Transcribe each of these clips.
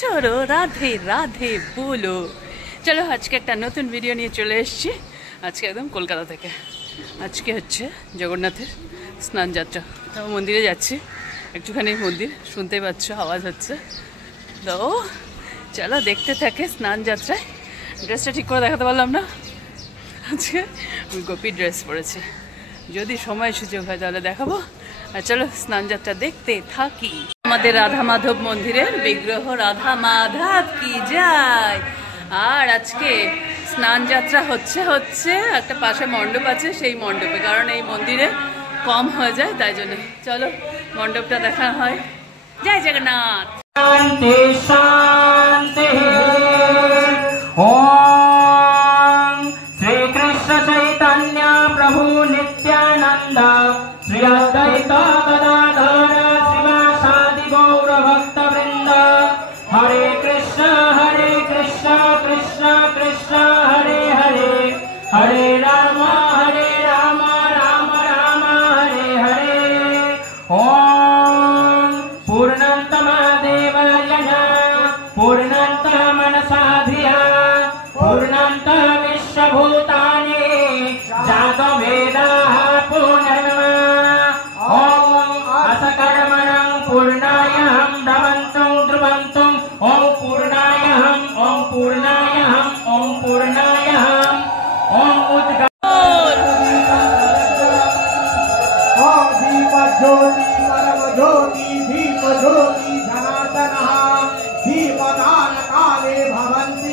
চলো রাধে রাধে বলো। চলো আজকে একটা নতুন ভিডিও নিয়ে চলে এসেছি, আজকে একদম কলকাতা থেকে। আজকে হচ্ছে জগন্নাথের স্নান যাত্রা, তো মন্দিরে যাচ্ছি। একটুখানি মন্দির শুনতেই পাচ্ছ, আওয়াজ হচ্ছে। তো চলো দেখতে থাকে স্নান যাত্রায়। ড্রেসটা ঠিক করে দেখাতে পারলাম না, আজকে আমি গোপী ড্রেস পরেছি। যদি সময় সুযোগ হয় তাহলে দেখাবো। আর চলো স্নান যাত্রা দেখতে থাকি। আমাদের রাধা মাধব মন্দিরের বিগ্রহ রাধা মাধব কি যায়। আর আজকে স্নান যাত্রা হচ্ছে একটা পাশে মণ্ডপ আছে, সেই মণ্ডপে, কারণ এই মন্দিরে কম হয়ে যায়, তাই জন্য চলো মণ্ডপটা দেখা হয়। জয় জগন্নাথ। শান্তি শান্তি। ওম শ্রী কৃষ্ণ চৈতন্য প্রভু নিত্যানন্দ শ্রী অদ্বৈত গদাধর শিবাসাদি গৌর ভক্ত বৃন্দ। হরে কৃষ্ণ কৃষ্ণ কৃষ্ণ হরে হরে, হরে রাম রাম রাম হরে হরে। ওম पूर्णन्तमादेवायन पूर्णन्त मनसाधिया पूर्णन्त विश्वभूतानि जातवेदाः पूर्णन्मा। ॐ असकर्मणं पूर्णायहं भ्रमन्तं ध्रुवन्तं ॐ पूर्णायहं ॐ पूर्णायहं ॐ पूर्णायहं ॐ उद्गा ज्योति भीमज्योति जनार्दनः दीपदान काले भवन्ति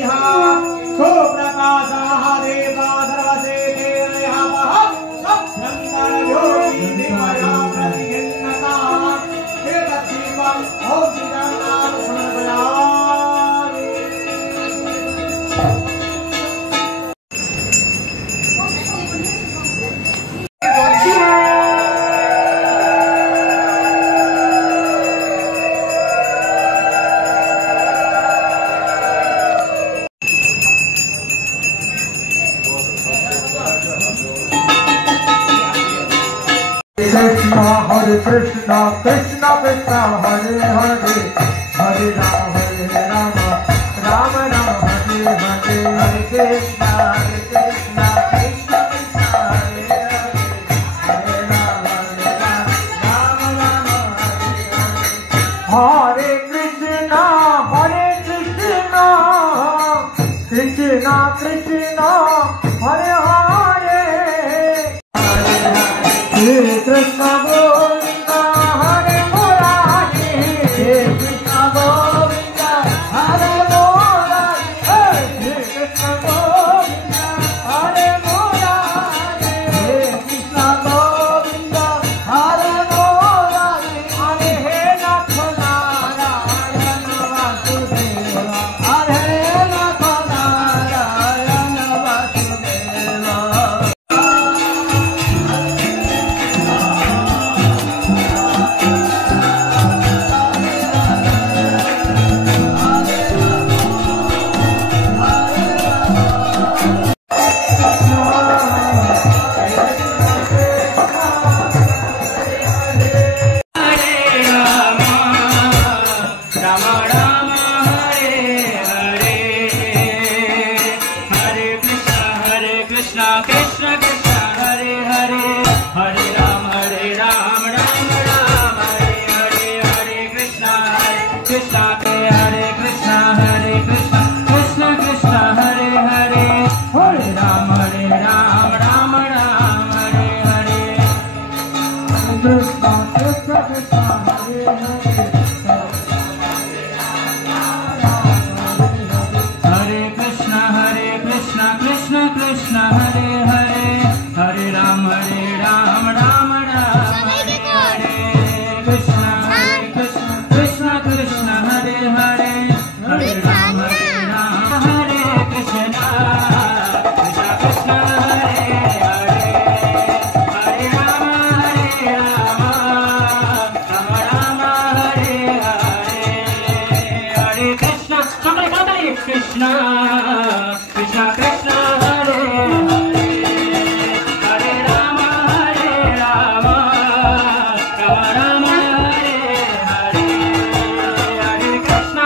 सुप्रकाशः देवा सर्वसे देवः सत्यन्तरज्योति दिवया प्रतिघ्नता एतद्दीपम् ॐ श्रीरामाय समर्पयामि। Hare Krishna Krishna Krishna Hare Hare, Hare Rama Rama Rama Hare Hare, Hare Krishna Krishna Krishna Hare Hare, Hare Rama Rama Rama Hare Hare, Krishna Krishna Krishna Hare Hare, Hare Krishna Govinda Hare Murari, Krishna Govinda Hare Murari, Krishna Govinda Hare Murari, Krishna Govinda Hare Murari, Hare Nath Narayana Vasudeva, Hare Nath Narayana Vasudeva. Krishna Krishna Krishna Hare Hare, Hare Rama Rama Rama Hare Hare, Hare Krishna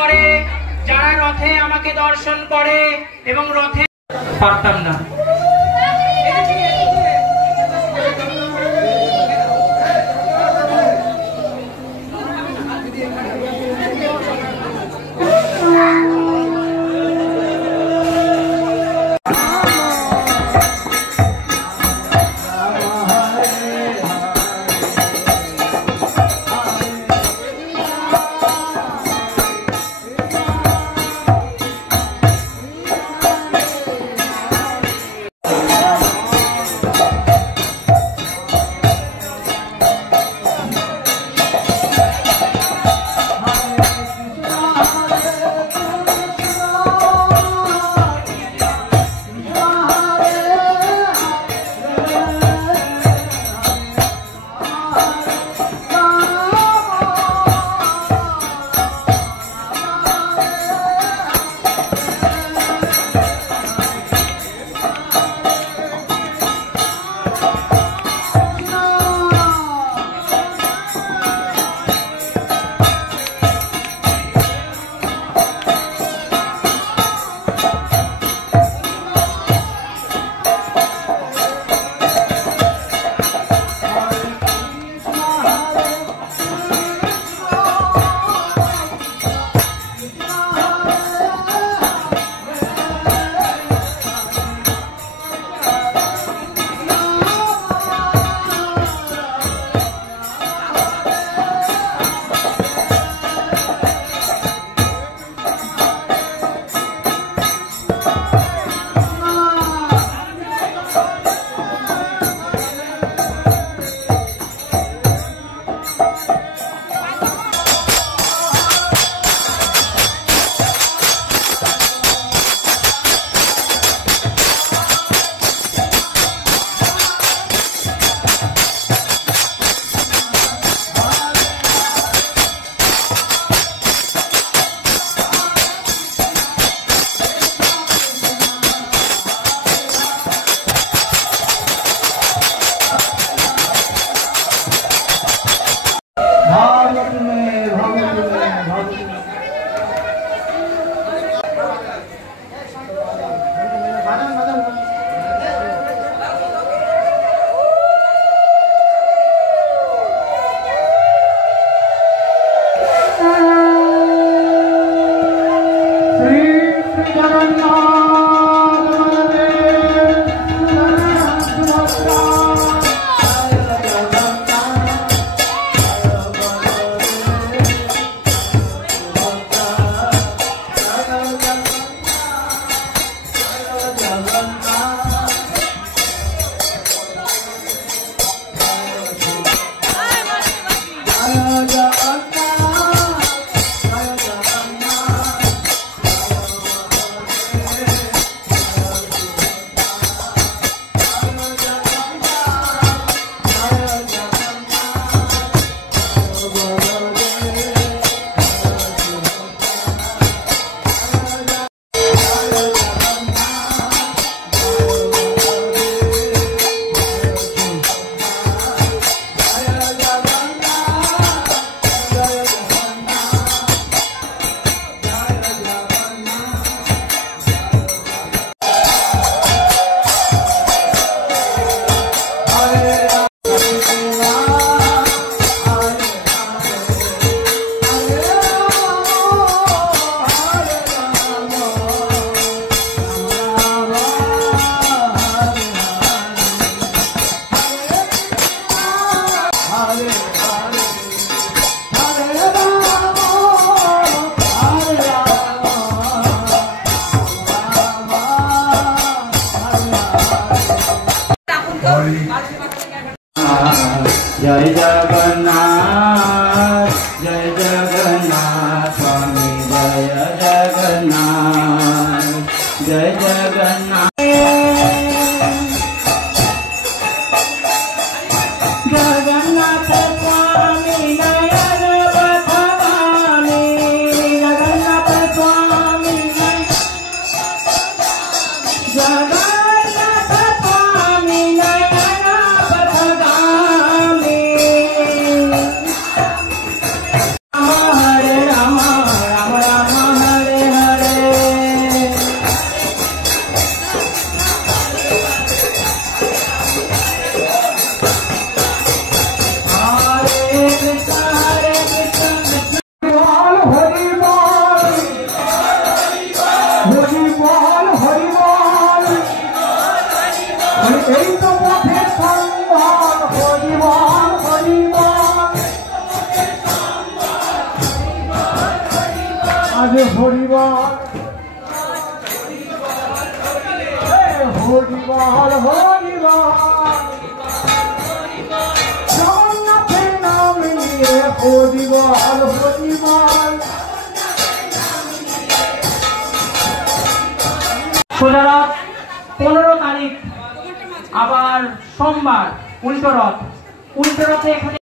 করে, যারা রথে আমাকে দর্শন করে এবং রথে পারতাম না। जय जगन्नाथ स्वामी जय जगन्नाथ जय जगन्नाथ जगन्नाथ स्वामी नयन पथगामी जगन्नाथ स्वामी जगन्नाथ स्वामी नयन पथगामी हरे राम राम राम হরিবল হরিবল হরিবল জগন্নাথের নাম নিয়ে হরিবল হরিবল। সোজা রথ 15 তারিখ আবার সোমবার উল্টো রথে এখানে